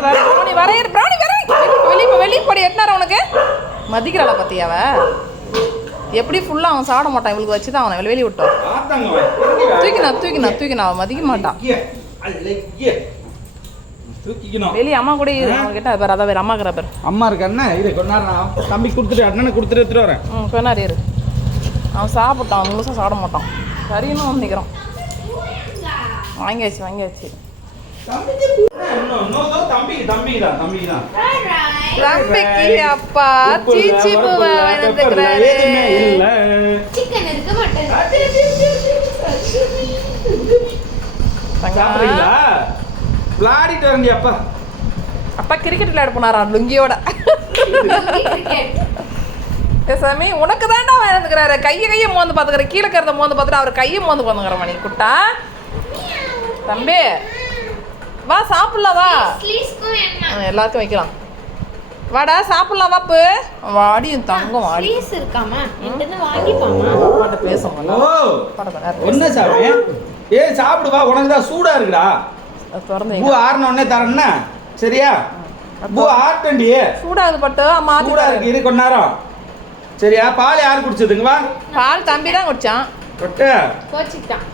வரையிறது வர brownie வரையிற brownie வரை வெளியே போடி எட்டார உனக்கு மதிக்கிறாளா பத்தியாவ எப்படி ஃபுல்லாக அவன் சாப்பிட மாட்டான் இவளுக்கு வச்சு தான் அவனை வெளியே விட்டோம் தூக்கினா அவன் மதிக்க மாட்டான் வெளியே அம்மா கூட கேட்டா பேர் அதான் வேறு அம்மாக்கிற பேர் அம்மா இருக்கண்ணா இது கொஞ்ச நேரம் தம்பி கொடுத்துட்டு அண்ணனை கொடுத்துட்டு எடுத்துட்டு வரேன் கொஞ்ச நேரம் இரு அவன் சாப்பிட்டான் அவன் முழுசாக சாப்பிட மாட்டான் சரின்னு வந்து நிற்கிறான் வாங்கியாச்சு தம்பிக்கு அப்பா சீச்சி பூவை வந்துக்கிறாரு விளையாடிட்டு வரண்டி அப்பா கிரிக்கெட் விளையாட போனாரா லுங்கியோட சாமி உனக்கு தாண்டா வந்துக்கிறாரு கையை மோந்து பார்த்துக்கிற கீழே கறந்த மோந்து பார்த்துட்டு அவர் கையை மோந்து வந்துக்கிற மணி குட்டா தம்பி வா சாப்பிடலாம் வா எல்லாருக்கும் வைக்கலாம் வாடா சாப்பிடலாம் வாப்பு வாடியும் தங்கம் வாடி இருக்காமா வாங்கிப்பாமா பேச என்ன சாமி சாப்பிடு வா உனக்கு தான் சூடா இருக்குடா திறந்து பூ ஆறின உடனே தரேன்னா சரியா பூ ஆட்டண்டி சூடாகுது பட்டு அம்மா சூடா இருக்கு இரு கொஞ்ச நேரம் சரியா பால் யார் குடிச்சதுங்க வா பால் தம்பி தான் குடிச்சான் கொட்ட கோச்சிட்டான்